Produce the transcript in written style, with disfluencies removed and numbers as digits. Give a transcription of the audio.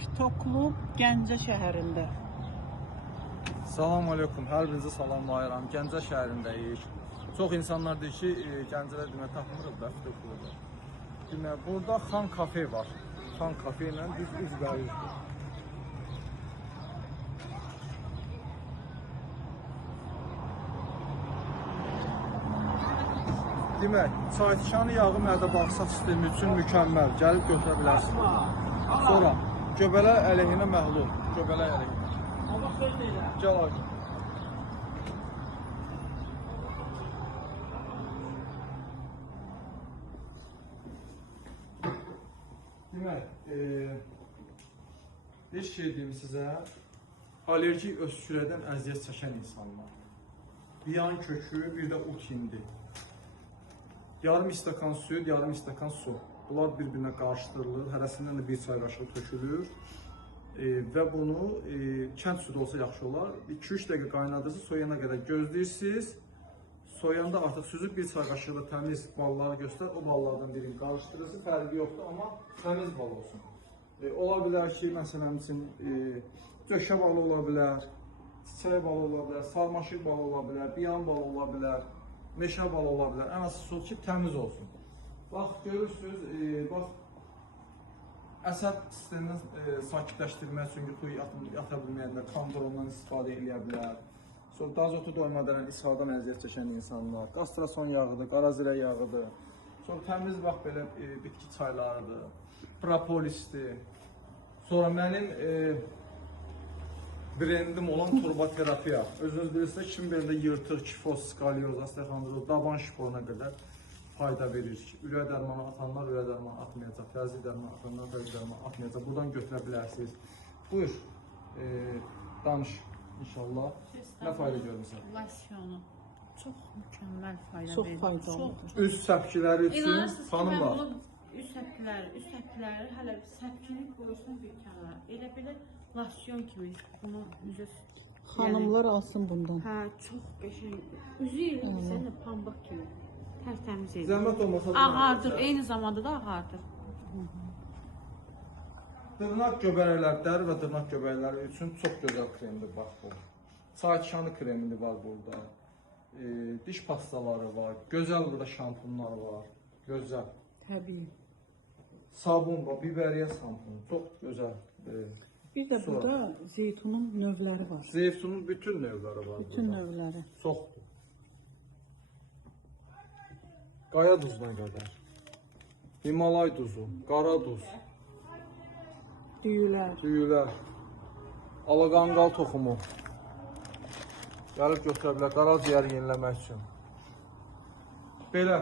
Fitoklub Gəncə şəhərində. Salam aleykum, hər birinizi salamlayıram. Gəncə şəhərindəyik. Çox insanlar deyir ki, Gəncədə demək tapmırıq da Fitoklubu. Demək, burada Xan Kafe var. Xan Kafe ilə biz üzbəyizdir. Demək, çaytikanı yağı mədə-bağırsaq sistemi üçün mükəmməl. Gəlib götürə bilərsiniz. Sonra, göbələ əleyhinə məhlul. Göbələ əleyhinə. Gəl ay. Demək, bir şey deyim sizə. Allergik öskürəkdən əziyyət çəkən insanlar. Biyan kökü, bir də ut hindi. Yarım istakan süd, yarım istakan su. Bunlar bir-birinə qarışdırılır. Hərəsindən də bir çay qaşığı tökülür. Və bunu kənd südü olsa yaxşı olar. 2-3 dəqiqə qaynadırsınız, soyana qədər gözləyirsiniz. Soyanda artıq süzüb bir çay qaşığı da təmiz balları göstər. O ballardan birini qarışdırırsınız. Fərqi yoxdur, amma təmiz bal olsun. Ola bilər ki, məsələn üçün döşə balı ola bilər, çiçək balı ola bilər, sarmaşıq balı ola bilər, biyan balı ola bilər, meşə balı ola bilər. Ən asısı o ki, təmiz olsun. Bax, görürsünüz, bax, əsəb sistemini sakitləşdirmək üçün yuxu yata bilməyənlər kandrondan istifadə edə bilər. Sonra dazotu doymadan ishaldan əziyyət çəkən insanlar, qastrason yağıdır, qarazirə yağıdır. Sonra təmiz bax belə bitki çaylarıdır, propolisdir. Sonra mənim brendim olan turbaterapiya. Özünüz bilirsiniz, kim belində yırtıq, kifoz, skalyoz, osteoxondroz, daban şiforuna qədər fayda verir. Ürək dərmanı atanlar ürək dərmanı atmayacaq, təzyiq dərmanı atanlar təzyiq dərmanı atmayacaq. Buradan götürə bilərsiniz. Buyur, danış inşallah. Nə fayda görmüsən? Losyonu çox mükəmməl fayda verir. Çox faydalıdır. Üst səpkiləri üçün xanımlar. Üst səpkiləri hələ səpkini qoyursun bir kənara. Elə belə losyon kimi bunu üzə Xanımlar alsın bundan. hə, çox qəşəng. Üzü sən də pambıq kimi tərtəmiz edir. Zəhmət olmasa Ağardır, eyni zamanda da ağardır. Dırnaq göbələkləri, dəri və dırnaq göbələkləri üçün çox gözəl kremdir, bax bu. Çaytikanı kremini var burada. Diş pastaları var, gözəl burada şampunlar var, gözəl. Təbii. Sabun var, biberiye şampunu, çox gözəl. Bir də burada zeytunun növləri var. Zeytunun bütün növləri var. Bütün burada. növləri. Çoxdur. Qaya duzuna qədər. Himalay duzu, qara duz, Düyülər. düyülər, alaqanqal toxumu. Gəlib götürə bilər, qaraciyər yeniləmək üçün. Belə.